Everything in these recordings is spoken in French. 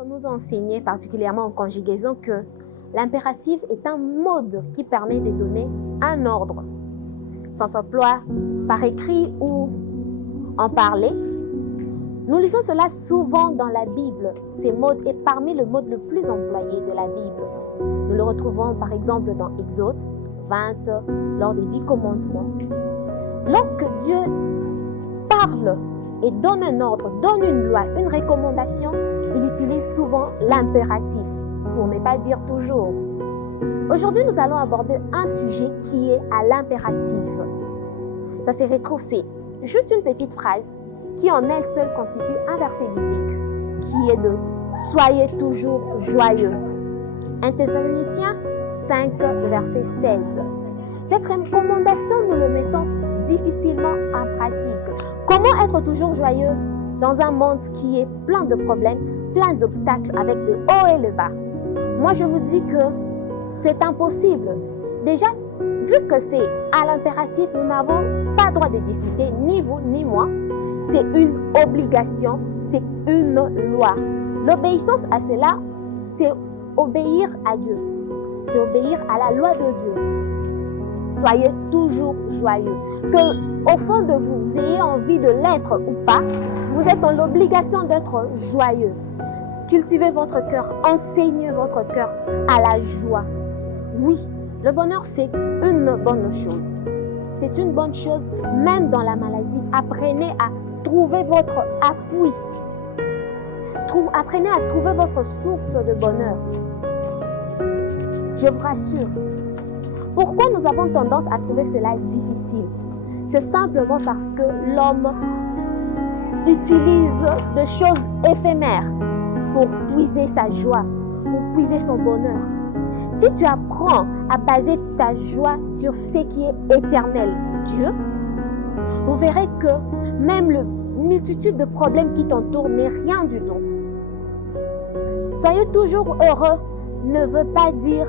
On nous a enseigné, particulièrement en conjugaison, que l'impératif est un mode qui permet de donner un ordre. Ça s'emploie par écrit ou en parler. Nous lisons cela souvent dans la Bible. Ces modes est parmi le mode le plus employé de la Bible. Nous le retrouvons par exemple dans Exode 20, lors des 10 commandements. Lorsque Dieu parle et donne un ordre, donne une loi, une recommandation, il utilise souvent l'impératif, pour ne pas dire toujours. Aujourd'hui, nous allons aborder un sujet qui est à l'impératif. Ça se retrouve, c'est juste une petite phrase qui en elle seule constitue un verset biblique, qui est de « Soyez toujours joyeux ». 1 Thessaloniciens 5, le verset 16. Cette recommandation, nous le mettons difficilement en pratique. Comment être toujours joyeux dans un monde qui est plein de problèmes, plein d'obstacles avec de hauts et de bas? Moi, je vous dis que c'est impossible. Déjà, vu que c'est à l'impératif, nous n'avons pas le droit de discuter, ni vous, ni moi. C'est une obligation, c'est une loi. L'obéissance à cela, c'est obéir à Dieu. C'est obéir à la loi de Dieu. Soyez toujours joyeux. Que au fond de vous, vous ayez envie de l'être ou pas, vous êtes dans l'obligation d'être joyeux. Cultivez votre cœur, enseignez votre cœur à la joie. Oui, le bonheur, c'est une bonne chose. C'est une bonne chose, même dans la maladie. Apprenez à trouver votre appui. Apprenez à trouver votre source de bonheur. Je vous rassure. Pourquoi nous avons tendance à trouver cela difficile? C'est simplement parce que l'homme utilise des choses éphémères pour puiser sa joie, pour puiser son bonheur. Si tu apprends à baser ta joie sur ce qui est éternel, Dieu, vous verrez que même la multitude de problèmes qui t'entourent n'est rien du tout. Soyez toujours heureux ne veut pas dire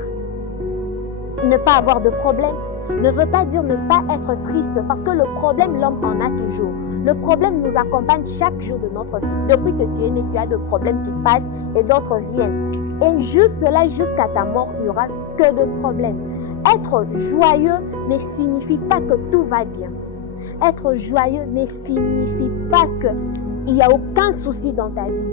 ne pas avoir de problème, ne veut pas dire ne pas être triste, parce que le problème, l'homme en a toujours. Le problème nous accompagne chaque jour de notre vie. Depuis que tu es né, tu as des problèmes qui passent et d'autres viennent. Et juste cela, jusqu'à ta mort, il n'y aura que de problèmes. Être joyeux ne signifie pas que tout va bien. Être joyeux ne signifie pas qu'il n'y a aucun souci dans ta vie.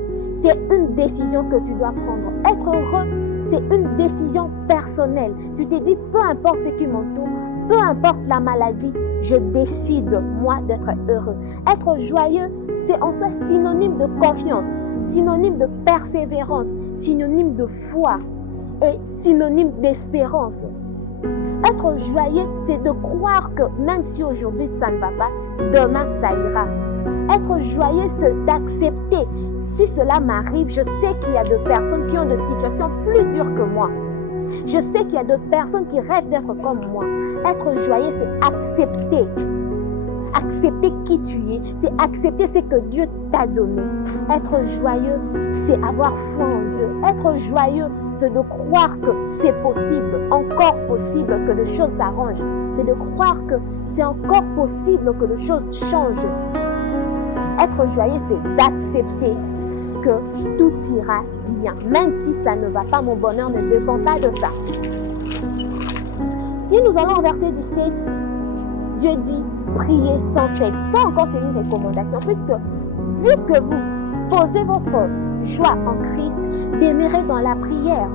C'est une décision que tu dois prendre. Être heureux, c'est une décision personnelle. Tu te dis, peu importe ce qui m'entoure, peu importe la maladie, je décide, moi, d'être heureux. Être joyeux, c'est en soi synonyme de confiance, synonyme de persévérance, synonyme de foi et synonyme d'espérance. Être joyeux, c'est de croire que même si aujourd'hui ça ne va pas, demain ça ira. Être joyeux, c'est d'accepter. Si cela m'arrive, je sais qu'il y a des personnes qui ont des situations plus dures que moi. Je sais qu'il y a des personnes qui rêvent d'être comme moi. Être joyeux, c'est accepter. Accepter qui tu es, c'est accepter ce que Dieu t'a donné. Être joyeux, c'est avoir foi en Dieu. Être joyeux, c'est de croire que c'est possible, encore possible que les choses s'arrangent. C'est de croire que c'est encore possible que les choses changent. Être joyeux, c'est d'accepter que tout ira bien. Même si ça ne va pas, mon bonheur ne dépend pas de ça. Si nous allons au verset 17, Dieu dit, priez sans cesse. Ça encore, c'est une recommandation, puisque vu que vous posez votre joie en Christ, demeurez dans la prière.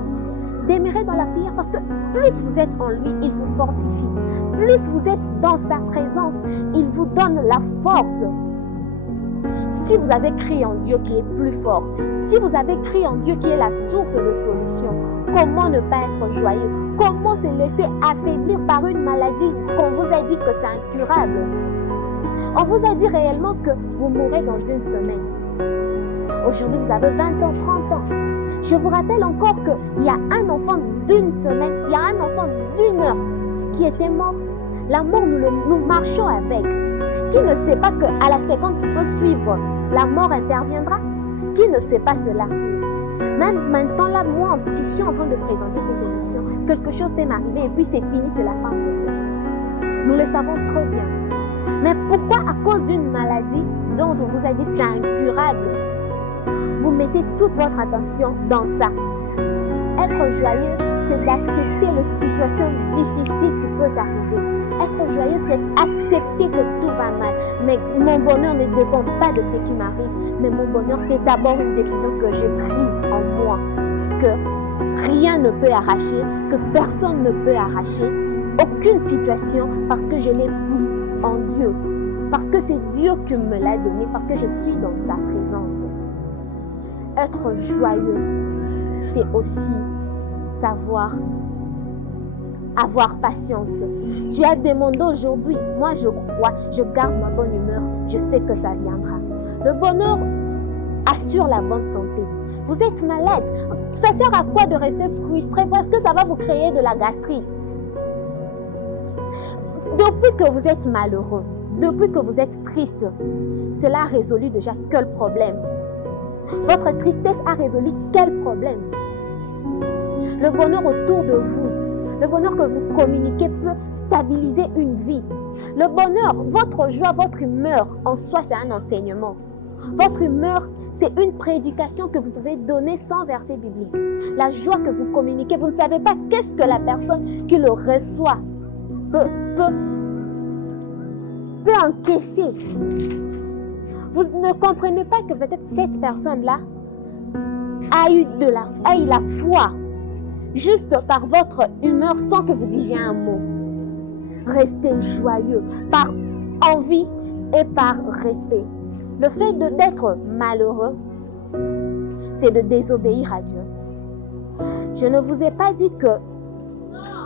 Demeurez dans la prière parce que plus vous êtes en lui, il vous fortifie. Plus vous êtes dans sa présence, il vous donne la force. Si vous avez crié en Dieu qui est plus fort, si vous avez crié en Dieu qui est la source de solution, comment ne pas être joyeux? Comment se laisser affaiblir par une maladie qu'on vous a dit que c'est incurable? On vous a dit réellement que vous mourrez dans une semaine. Aujourd'hui, vous avez 20 ans, 30 ans. Je vous rappelle encore qu'il y a un enfant d'une semaine, il y a un enfant d'une heure qui était mort. La mort, nous marchons avec. Qui ne sait pas qu'à la seconde qui peut suivre, la mort interviendra? Qui ne sait pas cela? Même maintenant, là, moi qui suis en train de présenter cette émission, quelque chose peut m'arriver et puis c'est fini, c'est la fin pour moi. Nous le savons très bien. Mais pourquoi à cause d'une maladie dont on vous a dit c'est incurable, vous vous mettez toute votre attention dans ça. Être joyeux, c'est d'accepter les situations difficiles qui peuvent arriver. Être joyeux, c'est accepter que tout va mal. Mais mon bonheur ne dépend pas de ce qui m'arrive. Mais mon bonheur, c'est d'abord une décision que j'ai prise en moi. Que rien ne peut arracher, que personne ne peut arracher. Aucune situation, parce que je l'ai prise en Dieu. Parce que c'est Dieu qui me l'a donné, parce que je suis dans sa présence. Être joyeux, c'est aussi savoir avoir patience. Tu as demandé aujourd'hui, moi je crois, je garde ma bonne humeur, je sais que ça viendra. Le bonheur assure la bonne santé. Vous êtes malade, ça sert à quoi de rester frustré parce que ça va vous créer de la gastrite. Depuis que vous êtes malheureux, depuis que vous êtes triste, cela a résolu déjà quel problème? Votre tristesse a résolu quel problème? Le bonheur autour de vous, le bonheur que vous communiquez peut stabiliser une vie. Le bonheur, votre joie, votre humeur, en soi, c'est un enseignement. Votre humeur, c'est une prédication que vous pouvez donner sans verset biblique. La joie que vous communiquez, vous ne savez pas qu'est-ce que la personne qui le reçoit peut encaisser. Vous ne comprenez pas que peut-être cette personne-là a eu la foi juste par votre humeur sans que vous disiez un mot. Restez joyeux par envie et par respect. Le fait d'être malheureux, c'est de désobéir à Dieu. Je ne vous ai pas dit que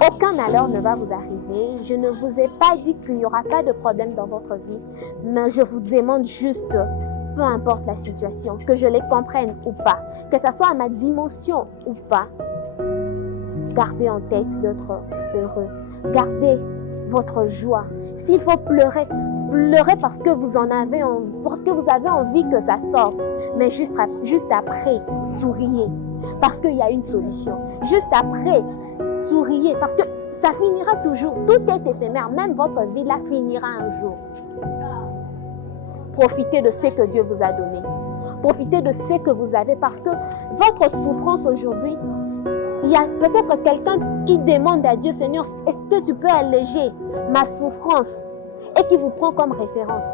aucun malheur ne va vous arriver. Je ne vous ai pas dit qu'il n'y aura pas de problème dans votre vie. Mais je vous demande juste, peu importe la situation, que je les comprenne ou pas, que ce soit à ma dimension ou pas, gardez en tête d'être heureux. Gardez votre joie. S'il faut pleurer, pleurez parce que vous en avez envie, parce que vous avez envie que ça sorte. Mais juste après, souriez. Parce qu'il y a une solution. Juste après, souriez. Parce que ça finira toujours. Tout est éphémère. Même votre vie là finira un jour. Profitez de ce que Dieu vous a donné. Profitez de ce que vous avez. Parce que votre souffrance aujourd'hui, il y a peut-être quelqu'un qui demande à Dieu, Seigneur, est-ce que tu peux alléger ma souffrance? Et qui vous prend comme référence.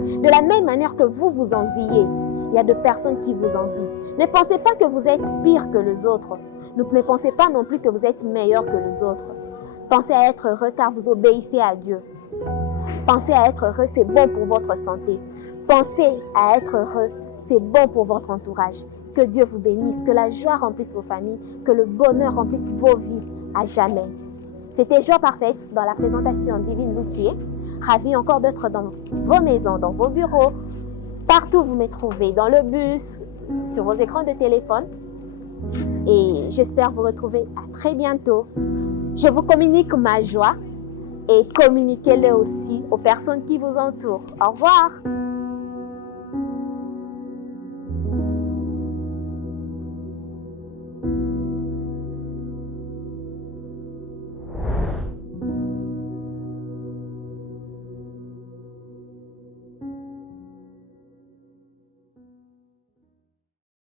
De la même manière que vous vous enviez, il y a des personnes qui vous envient. Ne pensez pas que vous êtes pire que les autres. Ne pensez pas non plus que vous êtes meilleur que les autres. Pensez à être heureux car vous obéissez à Dieu. Pensez à être heureux, c'est bon pour votre santé. Pensez à être heureux, c'est bon pour votre entourage. Que Dieu vous bénisse, que la joie remplisse vos familles, que le bonheur remplisse vos vies à jamais. C'était Joie Parfaite dans la présentation Divine Loutier. Ravi encore d'être dans vos maisons, dans vos bureaux, partout où vous me trouvez, dans le bus, sur vos écrans de téléphone. Et j'espère vous retrouver à très bientôt. Je vous communique ma joie et communiquez-le aussi aux personnes qui vous entourent. Au revoir.